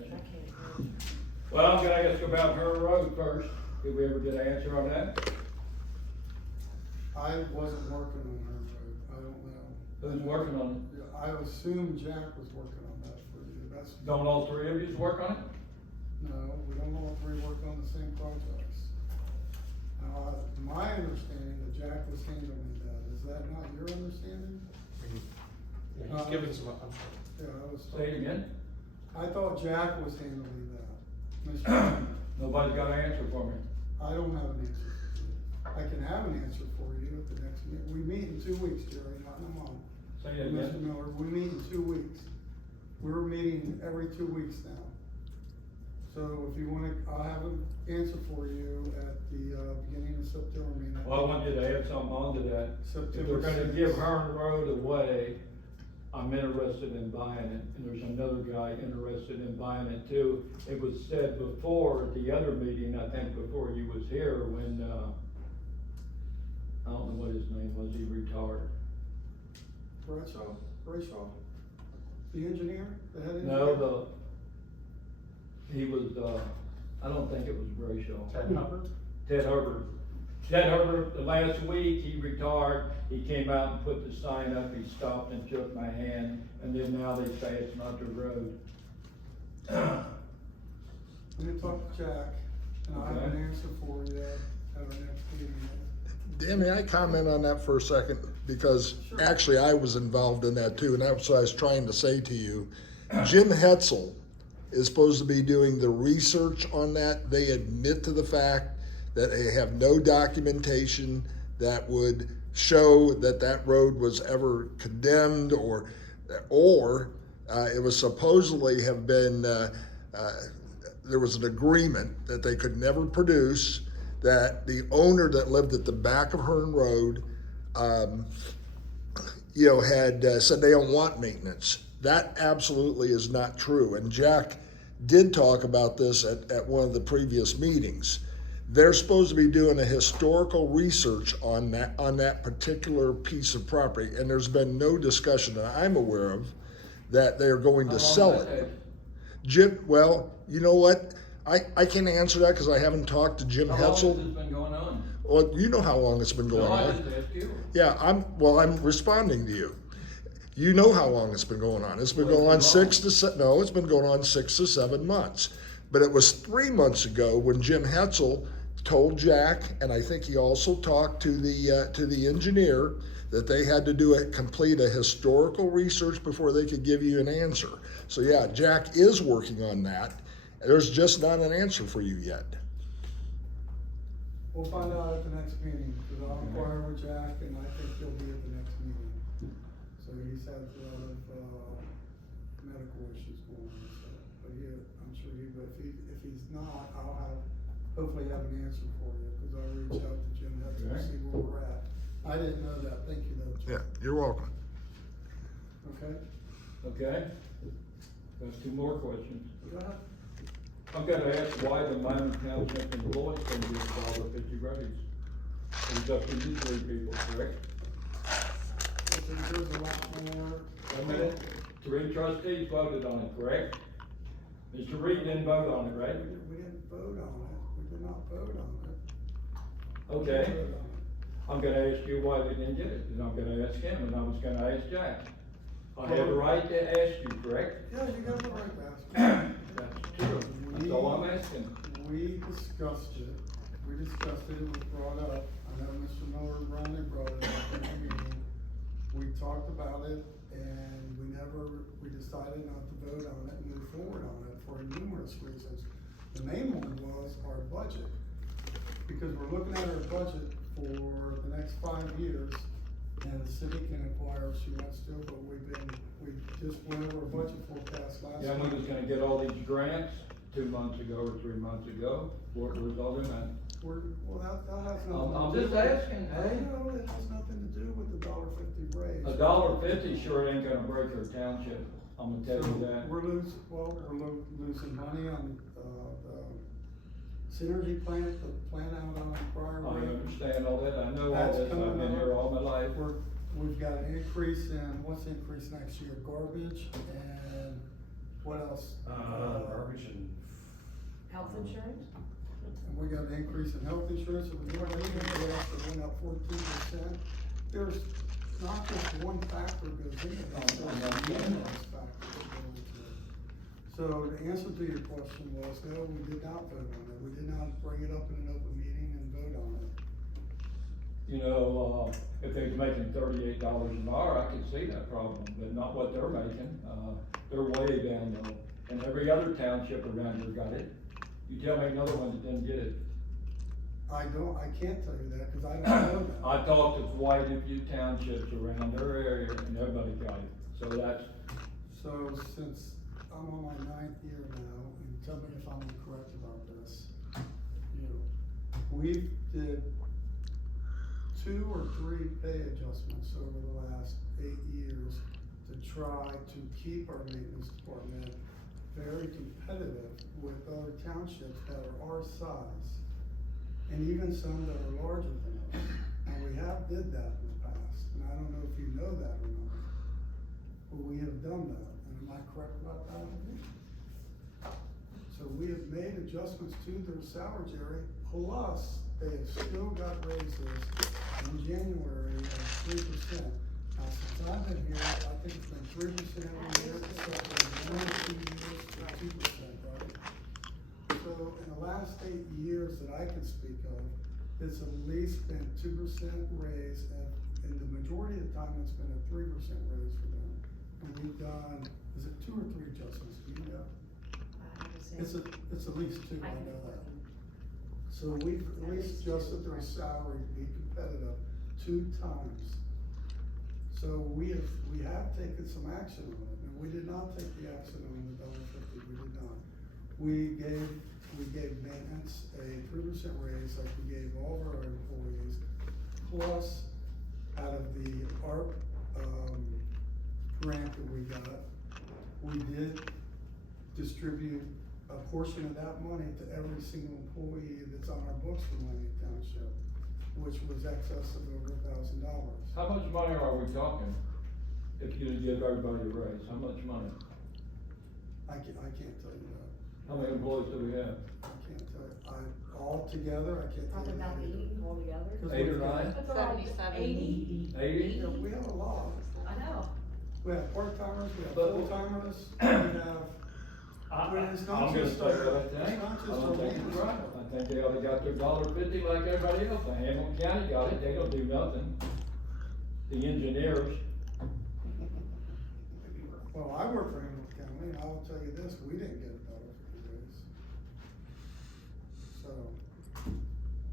got you. Well, I'm gonna ask about Hearne Road first. Did we ever get an answer on that? I wasn't working on Hearne Rd. I don't know. Who's working on it? I assume Jack was working on that for you. That's, Don't all three of you work on it? no, we don't all three work on the same projects. My understanding that Jack was handling that, is that not your understanding? Yeah, he's given some, I'm sorry. Yeah, I was. Say it again. I thought Jack was handling that. Mr. Chairman, Nobody's got an answer for me. I don't have an answer for you. I can have an answer for you at the next meeting. We meet in 2 weeks, Jerry, not in a month. Say it Mr. again. Miller, we meet in 2 weeks. We're meeting every 2 weeks now. So if you wanna, I'll have an answer for you at the, beginning of September meeting. Well, I want you to add something on to that. If September we're gonna 6th. give Hearne Road away, I'm interested in buying it, and there's another guy interested in buying it too. It was said before at the other meeting, I think before you was here, when, I don't know what his name was, he retired. Brayshaw? The engineer, the head engineer? No, he was, I don't think it was Brayshaw. Ted Hubbard? Ted Herbert. Ted Herbert, the last week, he retired, he came out and put the sign up, he stopped and shook my hand, and then now they say it's not the road. I'm gonna talk to Jack, and I'll have Okay. an answer for you at our next meeting. Dan, may I comment on that for a second? Because Sure. actually I was involved in that too, and that's what I was trying to say to you. Jim Hetzel is supposed to be doing the research on that. They admit to the fact that they have no documentation that would show that that road was ever condemned or it was supposedly have been, there was an agreement that they could never produce, that the owner that lived at the back of Hearne Road, had said they don't want maintenance. That absolutely is not true. And Jack did talk about this at one of the previous meetings. They're supposed to be doing a historical research on that particular piece of property, and there's been no discussion that I'm aware of that they're going to sell it. Jim, well, you know what? I can't answer that because I haven't talked to Jim How long has Hetzel. this been going on? Well, you know how long it's been going No, I on. just asked you. Yeah, I'm responding to you. You know how long it's been going on. It's been going on it's been going on 6 to 7 months. But it was 3 months ago when Jim Hetzel told Jack, and I think he also talked to the engineer, that they had to complete a historical research before they could give you an answer. So yeah, Jack is working on that. There's just not an answer for you yet. We'll find out at the next meeting, because I'll inquire with Jack, and I think he'll be at the next meeting. So he's had a lot of, medical issues going on, so, but I'm sure but if he's not, hopefully have an answer for you, because I'll reach out to Jim Hetzel to see where we're at. I didn't know that, thank you though, Jim. Yeah, you're welcome. Okay? Okay? That's 2 more questions. Go ahead. I've got to ask why the minor township employees can get $1.50 raise. It's up to you 3 people, correct? There's a lot more. Wait a minute, 3 trustees voted on it, correct? Mr. Reed didn't vote on it, right? We didn't vote on it, we did not vote on it. Okay, We voted on it. I'm gonna ask you why they didn't get it, and I'm gonna ask him, and I was gonna ask Jack. I have the right to ask you, correct? Yeah, you got the right to ask. That's true, that's all I'm asking. We discussed it, it was brought up, I know Mr. Miller and Brandon brought it up in the meeting. We talked about it, and we decided not to vote on it and move forward on it for numerous reasons. The main one was our budget, because we're looking at our budget for the next 5 years, and the city can inquire if she wants to, but we just went over a budget forecast last Yeah, we week. was gonna get all these grants 2 months ago or 3 months ago, what result in that? Well, that has nothing to do. I'm just asking, hey? No, it has nothing to do with the $1.50 raise. $1.50 sure ain't gonna break our township, I'm gonna tell you that. We're losing money on, the synergy plant, the plant out on Prior I Road. understand all that, I know all That's this, I've coming been up. here all my life. We've got an increase in, what's the increase next year? Garbage and what else? Garbage Health insurance? And we got an increase in health insurance, and we went up 14%. There's not just one factor goes into that, there's numerous factors that go into it. So the answer to your question was, no, we did not vote on it. We did not bring it up in an open meeting and vote on it. You know, if they was making $38 an hour, I could see that problem, but not what they're making. They're way down low, and every other township around here got it. You tell me another one that didn't get it. I can't tell you that, cause I don't know that. I talked to quite a few townships around their area, and everybody got it, so that's, So since I'm on my 9th year now, and tell me if I'm incorrect about this, we did 2 or 3 pay adjustments over the last 8 years to try to keep our maintenance department very competitive with other townships that are our size, and even some that are larger than us. And we have did that in the past, and I don't know if you know that or not, but we have done that, and am I correct about that? So we have made adjustments to their salary, Jerry, plus they have still got raises in January of 3%. Now, since I've been here, I think it's been 3% every year, except for 1 or 2 years, 2%, right? So in the last 8 years that I can speak of, it's at least been 2% raise, and the majority of the time, it's been a 3% raise for them. And we've done, is it 2 or 3 adjustments, do you know? It's at least 2, I know that. So we've at least adjusted their salary to be competitive 2 times. So we have taken some action on it, and we did not take the action on the $1.50, we did not. We gave maintenance a 3% raise like we gave all of our employees, plus out of the ARP, grant that we got, we did distribute a portion of that money to every single employee that's on our books for Miami Township, which was excess of over $1,000. how much money are we talking? If you give everybody a raise, how much money? I can't tell you that. How many employees do we have? I can't tell you. All together, I can't tell Probably you about that either. 80 altogether. 8 or 9? That's around 80. 80? Yeah, we have a lot. I know. We have part-timers, we have But- full-timers, we have, it's not I'm gonna just say our, what I think. it's not I just don't our think it's maintenance. right. I think they oughta got their $1.50 like everybody else. The Hamilton County got it, they don't do nothing. The engineers, Well, I work for Hamilton County, and I will tell you this, we didn't get a $1.50 raise. So,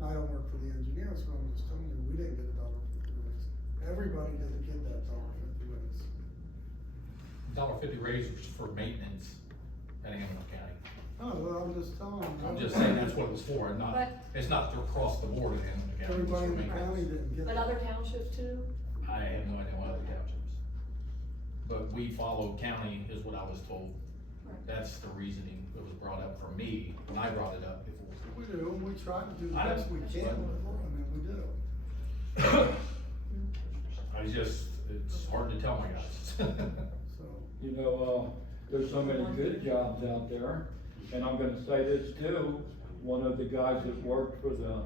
I don't work for the engineers, but I'm just telling you, we didn't get a $1.50 raise. Everybody didn't get that $1.50 raise. $1.50 raise for maintenance at Hamilton County. Oh, well, I'm just telling you. I'm just saying that's what it was for, and not, But- it's not across the board in Hamilton County. it's Everybody for in the maintenance. county didn't get But that. other townships too? I have no idea what other townships. But we followed county is what I was told. Right. That's the reasoning that was brought up for me when I brought it up before. We do, and we try to do the I know. best we can with it, I mean, we do. It's hard to tell my guys. So, you know, there's so many good jobs out there. And I'm gonna say this too, one of the guys that worked for the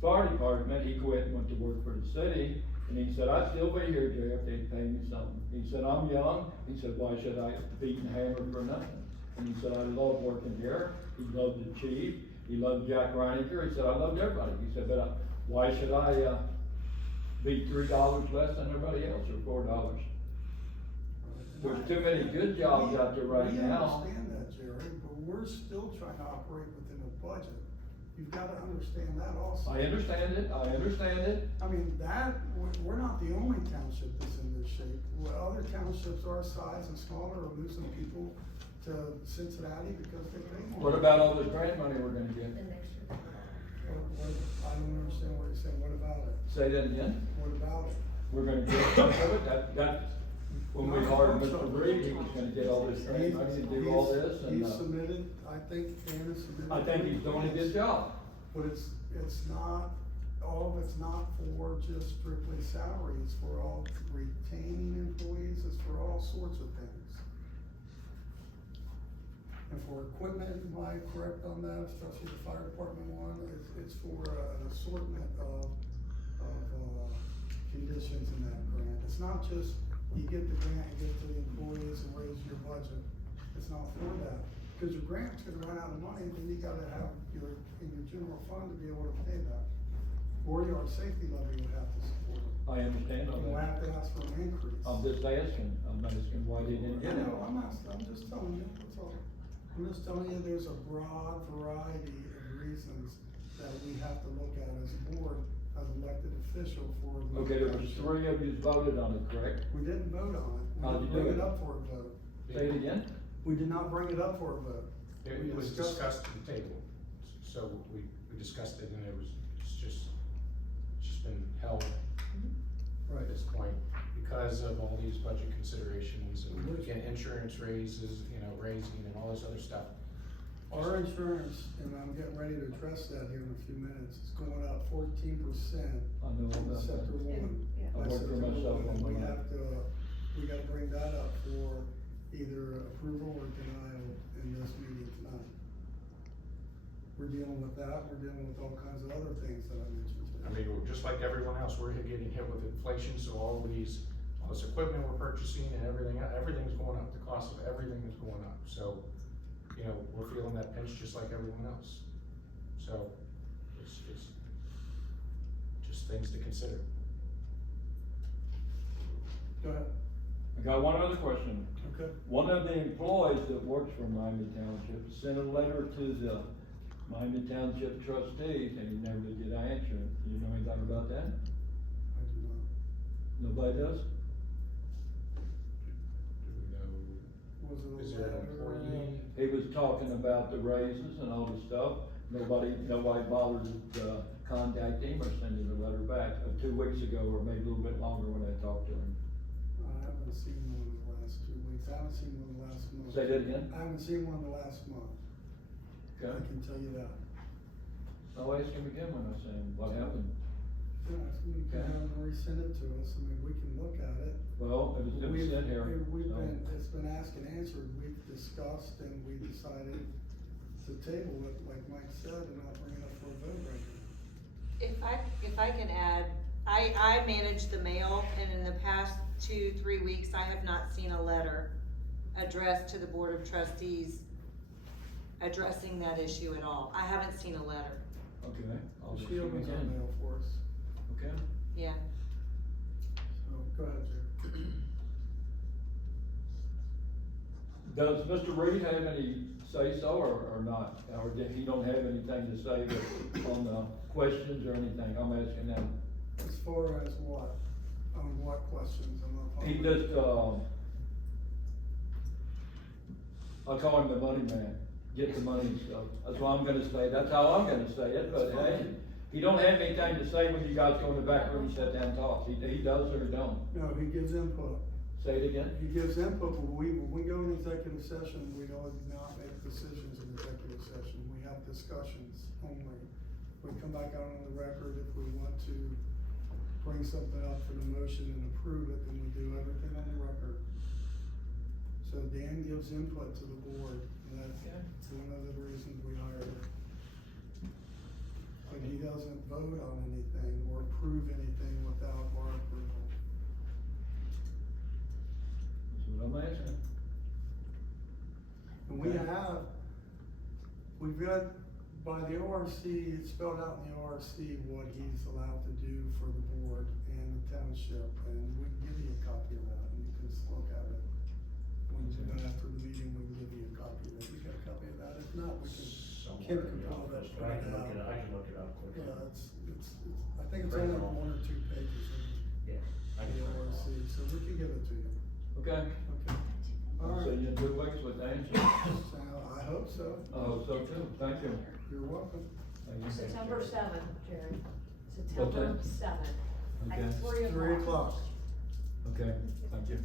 fire department, he quit and went to work for the city. And he said, I'd still be here, Jay, if they'd pay me something. He said, I'm young. He said, why should I beat and hammer for nothing? And he said, I love working here. He loved the chief. He loved Jack Reinecker. He said, I loved everybody. He said, but why should I, be $3 less than everybody else, or $4? There's too many good jobs out there right now. We understand that, Jerry, but we're still trying to operate within a budget. You've gotta understand that also. I understand it. I mean, we're not the only township that's in this shape. Well, other townships our size and smaller are losing people to Cincinnati because they pay more. What about all this grant money we're gonna get? The next year. I don't understand what you're saying, what about it? Say that again? What about it? We're gonna get some of it, when we hired Mr. Reed, he was gonna get all this grant money to do all this, and, He's submitted, I think Dan has submitted. I think he's doing a good job. But it's not, all of it's not for just strictly salary, it's for all retaining employees, it's for all sorts of things. And for equipment, am I correct on that, especially the fire department one, it's for an assortment of conditions in that grant. It's not just, you get the grant and give it to the employees and raise your budget, it's not for that. Cause your grant's gonna run out of money, then you gotta have in your general fund to be able to pay that. Or your safety levy would have to support it. I understand all We'll have that. to ask for an increase. I'm just asking why they didn't I get it. know, I'm just telling you, that's all. I'm just telling you, there's a broad variety of reasons that we have to look at as a board, as elected official for. Okay, there was 3 of you voted on it, correct? We didn't vote on it. How'd We you didn't do bring it? it up for a vote. Say it again? We did not bring it up for a vote. It was discussed at the table, so we discussed it and it's just been held Right. at this point because of all these budget considerations and again, insurance raises, raising and all this other stuff. Our insurance, and I'm getting ready to address that here in a few minutes, is going up 14%. I know in about that. sector one. Yeah. I worked for myself on We that. have to, we gotta bring that up for either approval or denial in this meeting tonight. We're dealing with that, we're dealing with all kinds of other things that I mentioned I today. mean, just like everyone else, we're getting hit with inflation, so all this equipment we're purchasing and everything's going up, the cost of everything is going up, so, we're feeling that pinch just like everyone else. So, it's just things to consider. Go ahead. I got one other question. Okay. One of the employees that works for Miami Township sent a letter to the Miami Township trustees and he never did answer. Do you know anything about that? I do not. Nobody does? Do we know, Was it a is there an letter? employee? He was talking about the raises and all this stuff. Nobody bothered to contact him or send him a letter back 2 weeks ago or maybe a little bit longer when I talked to him. I haven't seen one in the last 2 weeks, I haven't seen one in the last month. Say that again? I haven't seen one in the last month, Okay. I can tell you that. I'll ask him again when I see him. What happened? Yeah, you can Okay. have them resend it to us, I mean, we can look at it. Well, it was We've- sent here. We've so- been, it's been asked and answered, we've discussed and we decided to table it, like Mike said, and not bring it up for a vote right now. If I can add, I manage the mail, and in the past 2-3 weeks, I have not seen a letter addressed to the Board of Trustees addressing that issue at all. I haven't seen a letter, Okay. I'll just She see him opens our again. mail for us, Okay. yeah. so, go ahead, Jerry. Does Mr. Reed have any say-so or not? Or did he don't have anything to say on the questions or anything? I'm asking them. As far as what, on what questions, I'm not. He following. just, I call him the money man, get the money and stuff. That's what I'm gonna say, that's how I'm gonna say it, but hey, he don't have anything to say when you guys go in the back room and sit down and talk. He does or he don't. No, he gives input. Say it again? He gives input, but when we go in executive session, we don't not make decisions in executive session, we have discussions only. We come back out on the record if we want to bring something up for the motion and approve it, then we do everything on the record. So Dan gives input to the board, and that's one of the reasons we hired him. But he doesn't vote on anything or approve anything without our approval. That's what I'm asking. And we've got, by the ORC, it's spelled out in the ORC what he's allowed to do for the board and the township, and we can give you a copy of that, and you can just look at it. After the meeting, we can give you a copy of that, you got a copy of that, if not, we can, Kim can pull that. I can look it up quickly. Yeah, I think it's only 1 or 2 pages Yeah. I in can the print it off. ORC, so we can give it to you. Okay? Okay. All I'll see right, you in 2 weeks with the answer. so I hope so. I hope so too. Thank you. You're welcome. Thank you. September 7th, Jerry. What September time? 7th. Okay. At 3 o'clock. 3 o'clock. Okay, thank you.